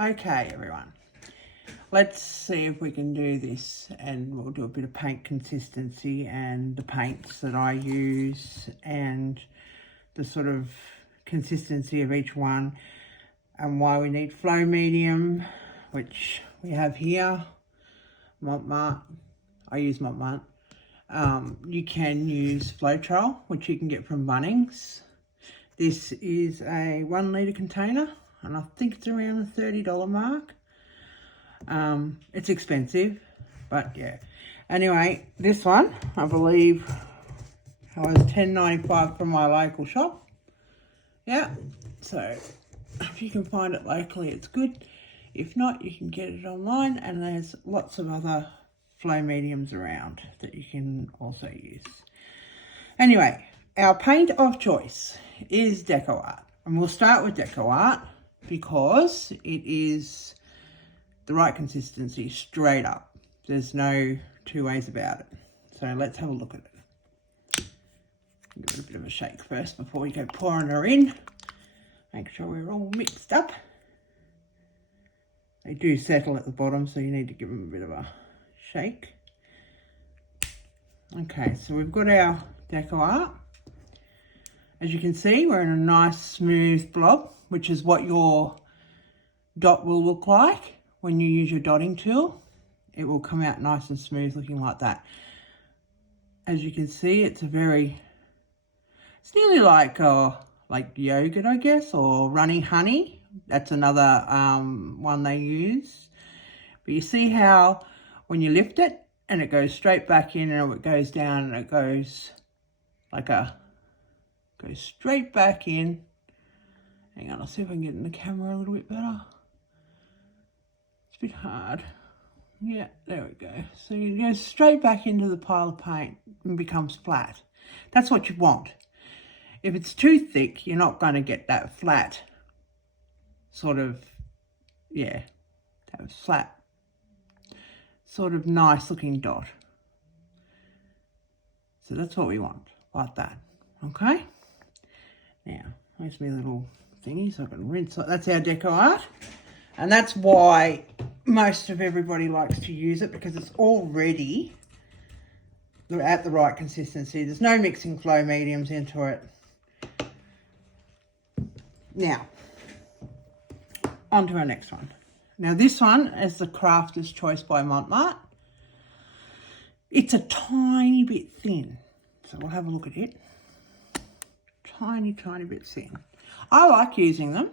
Okay, everyone. Let's see if we can do this, and we'll do a bit of paint consistency and the paints that I use and the sort of consistency of each one and why we need flow medium, which we have here, Montmart. I use Montmart. You can use Floetrol, which you can get from Bunnings. This is a 1 litre container, and I think it's around the $30 mark. It's expensive, but yeah. Anyway, this one, I believe I was $10.95 from my local shop. Yeah, so if you can find it locally, it's good. If not, you can get it online, and there's lots of other flow mediums around that you can also use. Anyway, our paint of choice is Deco Art, and we'll start with Deco Art because it is the right consistency straight up. There's no two ways about it. So let's have a look at it. Give it a bit of a shake first before we go pouring her in. Make sure we're all mixed up. They do settle at the bottom, so you need to give them a bit of a shake. Okay, so we've got our Deco Art. As you can see, we're in a nice smooth blob, which is what your dot will look like. When you use your dotting tool, it will come out nice and smooth looking like that. As you can see, it's nearly like yogurt, I guess, or runny honey. That's another one they use. But you see how when you lift it and it goes straight back in, and it goes down and it goes goes straight back in. Hang on, I'll see if I can get in the camera a little bit better. A bit hard. Yeah, there we go. So you go straight back into the pile of paint and becomes flat. That's what you want. If it's too thick, you're not going to get that flat sort of, yeah, that flat sort of nice looking dot. So that's what we want, like that. Okay? Now, where's my little thingy so I can rinse it. That's our Deco Art. And that's why most of everybody likes to use it, because it's already at the right consistency. There's no mixing flow mediums into it. Now, on to our next one. Now this one is the Crafter's Choice by Montmart. It's a tiny bit thin. So we'll have a look at it. Tiny, tiny bit thin. I like using them.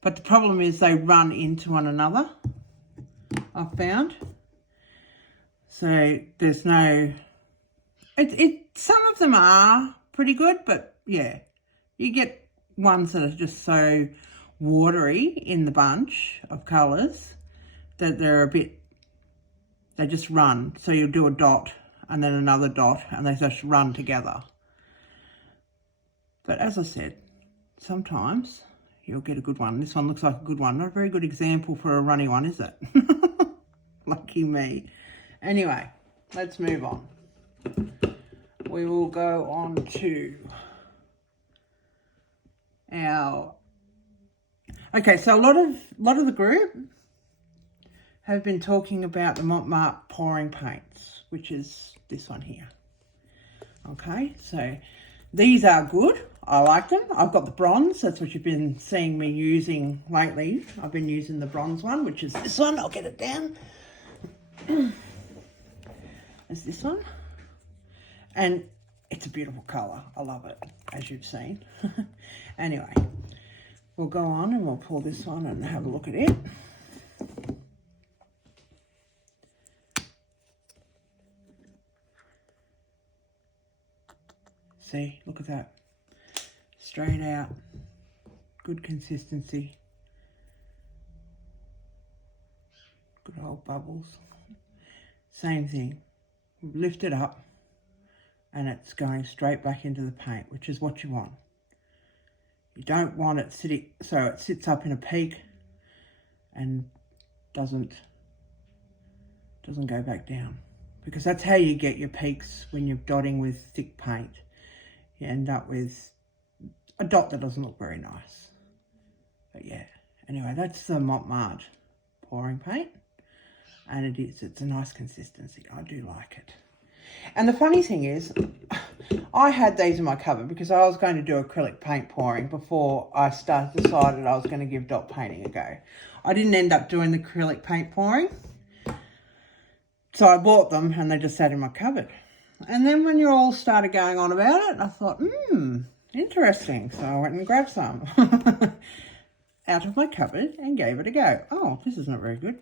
But the problem is they run into one another, I've found. So there's no... Some of them are pretty good, but yeah. You get ones that are just so watery in the bunch of colours that they're a bit... They just run. So you'll do a dot and then another dot, and they just run together. But as I said, sometimes you'll get a good one. This one looks like a good one. Not a very good example for a runny one, is it? Lucky me. Anyway, let's move on. We will go on to our... Okay, so a lot of the group have been talking about the Montmart pouring paints, which is this one here. Okay, so these are good. I like them. I've got the bronze. That's what you've been seeing me using lately. I've been using the bronze one, which is this one. I'll get it down. It's this one. And it's a beautiful colour. I love it, as you've seen. Anyway, we'll go on and we'll pull this one and have a look at it. See, look at that. Straight out. Good consistency. Good old bubbles. Same thing. Lift it up and it's going straight back into the paint, which is what you want. You don't want it sitting so it sits up in a peak and doesn't go back down, because that's how you get your peaks when you're dotting with thick paint. You end up with a dot that doesn't look very nice. yeah. Anyway, that's the Montmartre pouring paint. And it's a nice consistency. I do like it. And the funny thing is, I had these in my cupboard because I was going to do acrylic paint pouring before I decided I was going to give dot painting a go. I didn't end up doing the acrylic paint pouring. So I bought them and they just sat in my cupboard. And then when you all started going on about it, I thought, interesting. So I went and grabbed some out of my cupboard and gave it a go. Oh, this is not very good.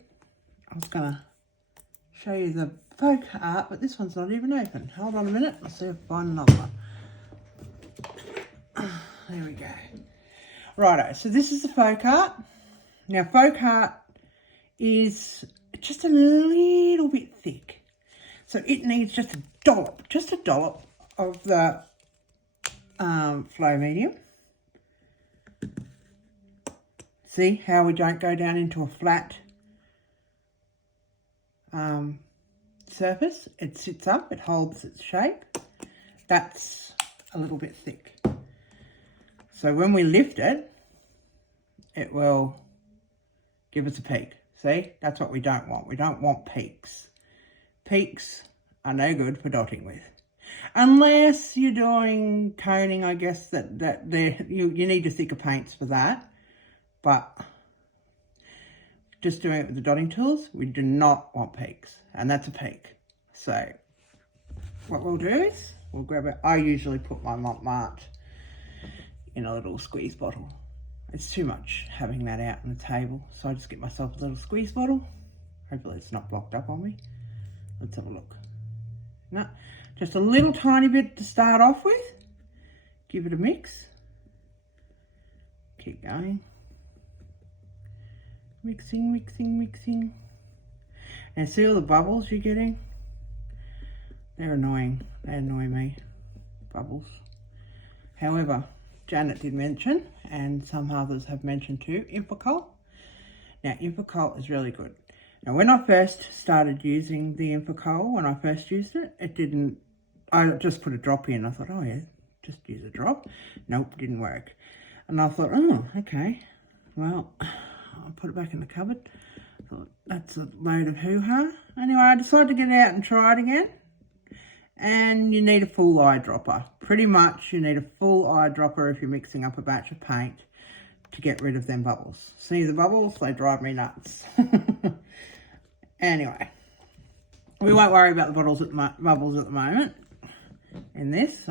I was going to show you the folk art, but this one's not even open. Hold on a minute. I'll see if I find another one. There we go. Righto, so this is the folk art. Now, folk art is just a little bit thick. So it needs just a dollop of the flow medium. See how we don't go down into a flat surface? It sits up, it holds its shape. That's a little bit thick. So when we lift it, it will give us a peak. See, that's what we don't want. We don't want peaks. Peaks are no good for dotting with. Unless you're doing coning, I guess that you need to thicker paints for that. But just doing it with the dotting tools, we do not want peaks. And that's a peak. So what we'll do is we'll grab it. I usually put my Montmartre in a little squeeze bottle. It's too much having that out on the table. So I just get myself a little squeeze bottle. Hopefully it's not blocked up on me. Let's have a look. No, just a little tiny bit to start off with. Give it a mix. Keep going. Mixing, mixing, mixing. And see all the bubbles you're getting? They're annoying. They annoy me. Bubbles. However, Janet did mention, and some others have mentioned too, Infocol. Now, Infocol is really good. Now, when I first started using the Infocol, when I first used it, it didn't, I just put a drop in. I thought, oh yeah, just use a drop. Nope, didn't work. And I thought, oh, okay. Well, I'll put it back in the cupboard. Thought, that's a load of hoo-ha. Anyway, I decided to get out and try it again. And you need a full eyedropper. Pretty much you need a full eyedropper if you're mixing up a batch of paint to get rid of them bubbles. See the bubbles? They drive me nuts. Anyway, we won't worry about the bubbles at the moment. In this,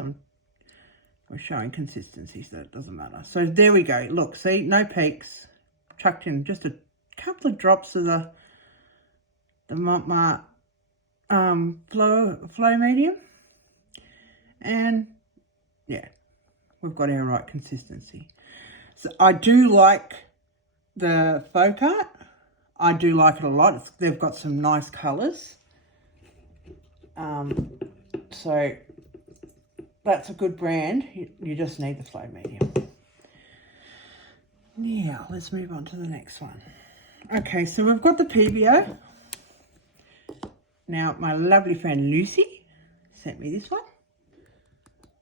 we're showing consistency, so it doesn't matter. So there we go. Look, see, no peaks. Chucked in just a couple of drops of the Montmartre flow medium, and yeah, we've got our right consistency. So I do like the folk art. I do like it a lot. They've got some nice colours. So that's a good brand. You just need the flow medium. Now let's move on to the next one. Okay, so we've got the PBO. Now, my lovely friend Lucy sent me this one.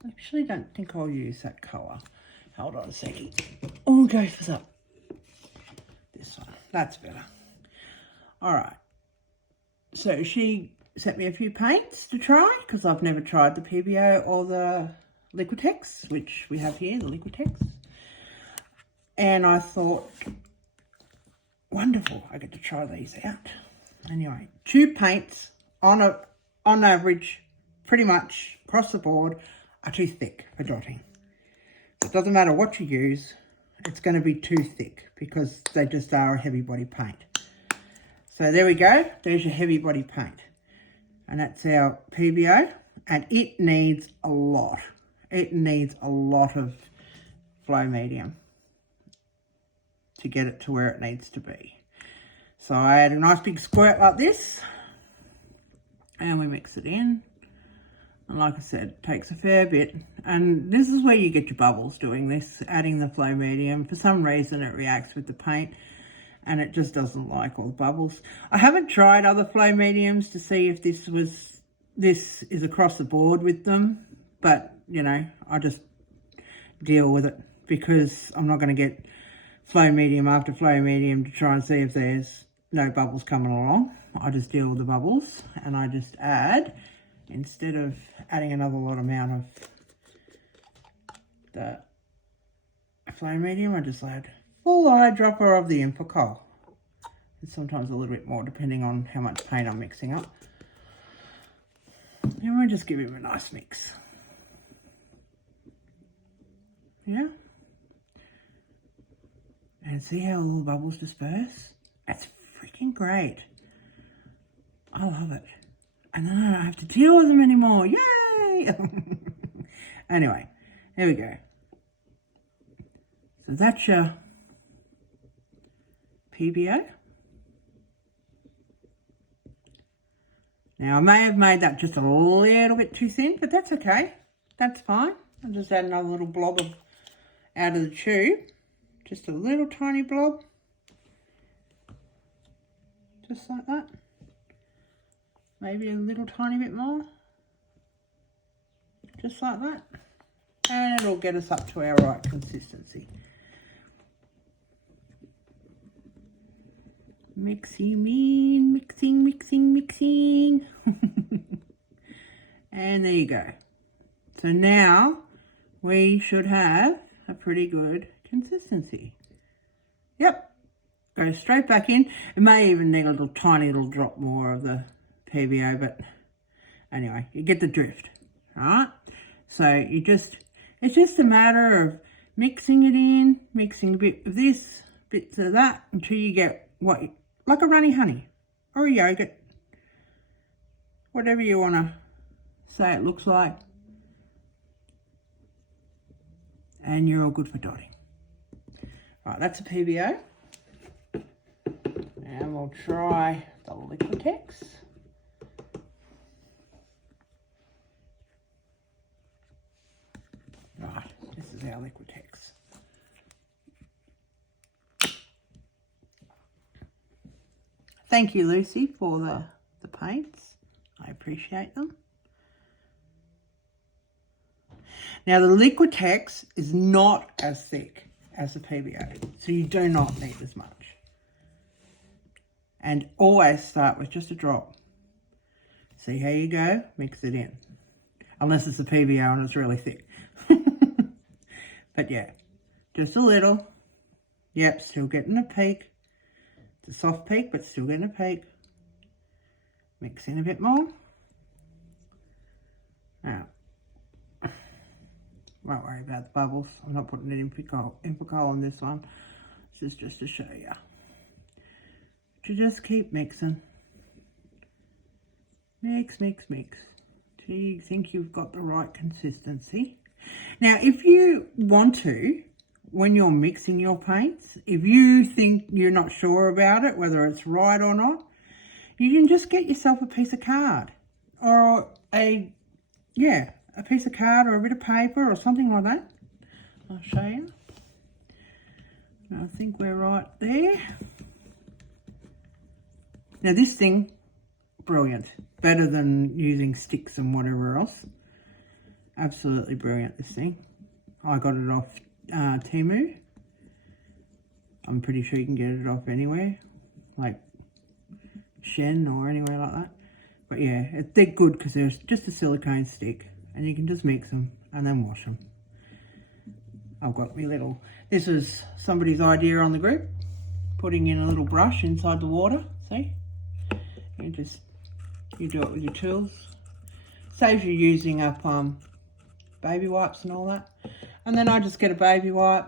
I actually don't think I'll use that colour. Hold on a second. Oh, go for that. This one. That's better. All right. So she sent me a few paints to try because I've never tried the PBO or the Liquitex, which we have here, the Liquitex. And I thought, wonderful, I get to try these out. Anyway, tube paints on average, pretty much across the board, are too thick for dotting. It doesn't matter what you use, it's going to be too thick because they just are a heavy body paint. So there we go, there's your heavy body paint. And that's our PBO, and it needs a lot. It needs a lot of flow medium to get it to where it needs to be. So I add a nice big squirt like this, and we mix it in. And like I said, it takes a fair bit. And this is where you get your bubbles doing this, adding the flow medium. For some reason it reacts with the paint and it just doesn't like all the bubbles. I haven't tried other flow mediums to see if this is across the board with them. But, you know, I just deal with it because I'm not going to get flow medium after flow medium to try and see if there's no bubbles coming along. I just deal with the bubbles, and I just add, instead of adding another lot amount of the flow medium, I just add full eyedropper of the Infocol. It's sometimes a little bit more depending on how much paint I'm mixing up. And we'll just give him a nice mix. Yeah. And see how all the bubbles disperse? That's freaking great. I love it. And then I don't have to deal with them anymore. Yay! Anyway, here we go. So that's your PBO. Now I may have made that just a little bit too thin, but that's okay. That's fine. I'll just add another little blob out of the tube. Just a little tiny blob. Just like that. Maybe a little tiny bit more. Just like that. And it'll get us up to our right consistency. Mixing, mixing. And there you go. So now we should have a pretty good consistency. Yep. Go straight back in. It may even need a little tiny little drop more of the PBO, but anyway, you get the drift. Alright? So it's just a matter of mixing it in, mixing a bit of this, bits of that, until you get what, like a runny honey or a yogurt, whatever you want to say it looks like, and you're all good for dotting. Right, that's a PBO, and we'll try the Liquitex. Right, this is our Liquitex. Thank you, Lucy, for the paints. I appreciate them. Now, the Liquitex is not as thick as the PBO, so you do not need as much. And always start with just a drop. See how you go? Mix it in. Unless it's a PBO and it's really thick. But yeah, just a little. Yep, still getting a peak. It's a soft peak, but still getting a peak. Mix in a bit more. Now, won't worry about the bubbles. I'm not putting it in Infocol on this one. This is just to show you. You just keep mixing. Mix, mix, mix. Till you think you've got the right consistency. Now, if you want to, when you're mixing your paints, if you think you're not sure about it, whether it's right or not, you can just get yourself a piece of card or a piece of card or a bit of paper or something like that. I'll show you. I think we're right there. Now this thing, brilliant. Better than using sticks and whatever else. Absolutely brilliant, this thing. I got it off Temu. I'm pretty sure you can get it off anywhere, like Shen or anywhere like that. But yeah, they're good because they're just a silicone stick and you can just mix them and then wash them. I've got me little, this is somebody's idea on the group, putting in a little brush inside the water, see? You do it with your tools. Saves you using up baby wipes and all that. And then I just get a baby wipe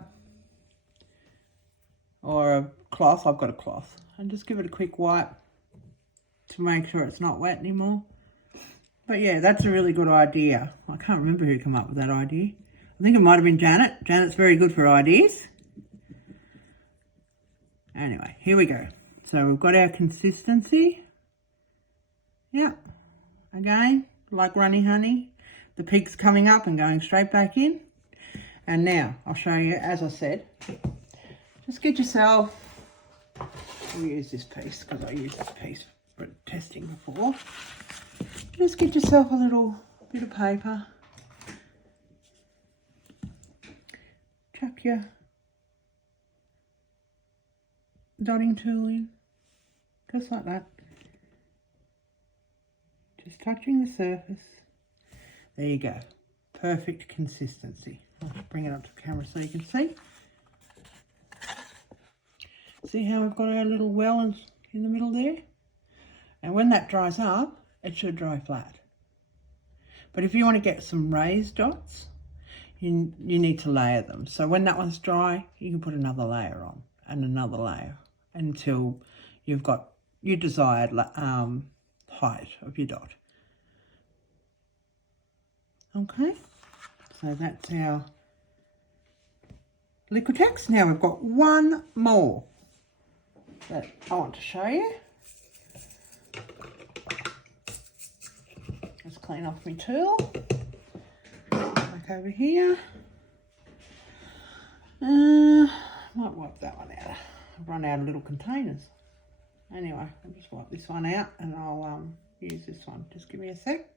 or a cloth. I've got a cloth. And just give it a quick wipe to make sure it's not wet anymore. But yeah, that's a really good idea. I can't remember who came up with that idea. I think it might have been Janet. Janet's very good for ideas. Anyway, here we go. So we've got our consistency. Yeah. Again, like runny honey. The peak's coming up and going straight back in. And now, I'll show you, as I said, just get yourself, I'll use this piece because I used this piece for testing before. Just get yourself a little bit of paper. Chuck your dotting tool in, just like that. Just touching the surface. There you go. Perfect consistency. I'll just bring it up to the camera so you can see. See how we've got our little well in the middle there? And when that dries up, it should dry flat. But if you want to get some raised dots, you need to layer them. So when that one's dry, you can put another layer on and another layer until you've got your desired height of your dot. Okay, so that's our Liquitex. Now we've got one more that I want to show you. Let's clean off my tool. Back over here. Might wipe that one out. I've run out of little containers. Anyway, I'll just wipe this one out and I'll use this one. Just give me a sec.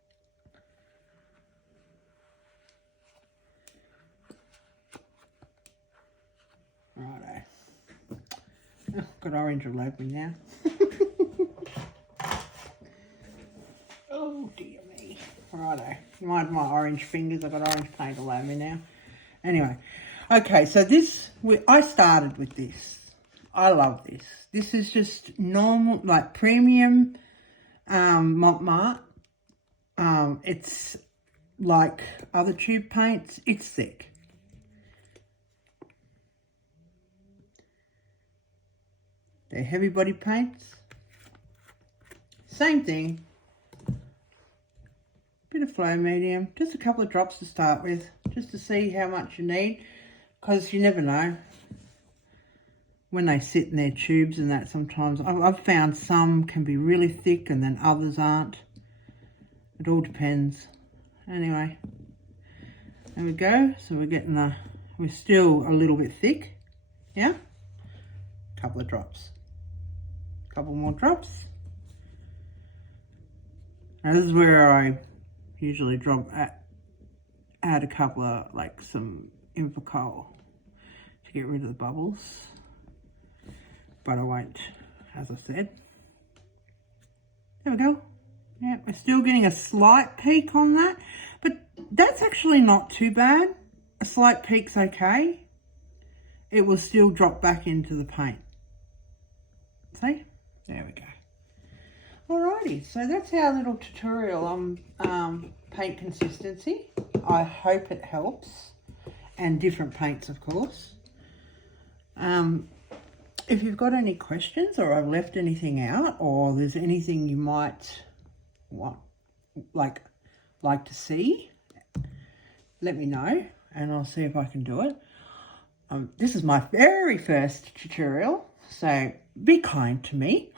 Righto. Oh, got orange all over me now. Oh dear me. Righto. Mind my orange fingers, I've got orange paint all over me now. Anyway, okay, so this, I started with this. I love this. This is just normal, like premium Montmartre. It's like other tube paints, it's thick. They're heavy body paints. Same thing. Bit of flow medium. Just a couple of drops to start with. Just to see how much you need. Because you never know. When they sit in their tubes and that sometimes. I've found some can be really thick and then others aren't. It all depends. Anyway. There we go. So we're getting we're still a little bit thick. Yeah. Couple of drops. Couple more drops. Now this is where I usually add a couple of, like, some Infocoal to get rid of the bubbles, but I won't, as I said. There we go. Yeah, we're still getting a slight peak on that, but that's actually not too bad. A slight peak's okay. It will still drop back into the paint. See? There we go. Alrighty, so that's our little tutorial on paint consistency. I hope it helps, and different paints, of course. If you've got any questions, or I've left anything out, or there's anything you might want, like to see, let me know, and I'll see if I can do it. This is my very first tutorial, so be kind to me.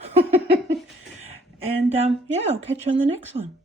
And yeah, I'll catch you on the next one.